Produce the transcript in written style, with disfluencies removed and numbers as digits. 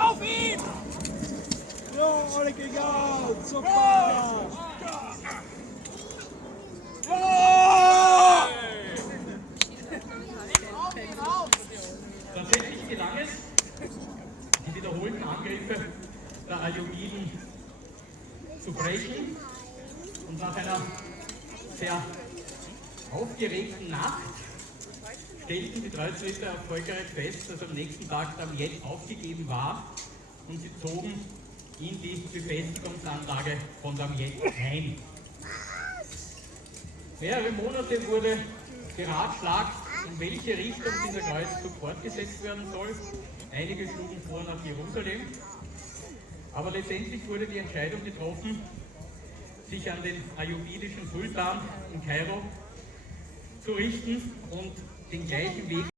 Auf ihn! Ja, alle gegangen! Super! Tatsächlich gelang es, die wiederholten Angriffe der Ayyubiden zu brechen und nach einer sehr aufgeregten Nacht stellten die Kreuzritter erfolgreich fest, dass am nächsten Tag Damiette aufgegeben war und sie zogen in die Befestigungsanlage von Damiette ein. Mehrere Monate wurde beratschlagt, in welche Richtung dieser Kreuzzug fortgesetzt werden soll. Einige schlugen vor nach Jerusalem, aber letztendlich wurde die Entscheidung getroffen, sich an den ayyubidischen Sultan in Kairo zu richten und den gleichen Weg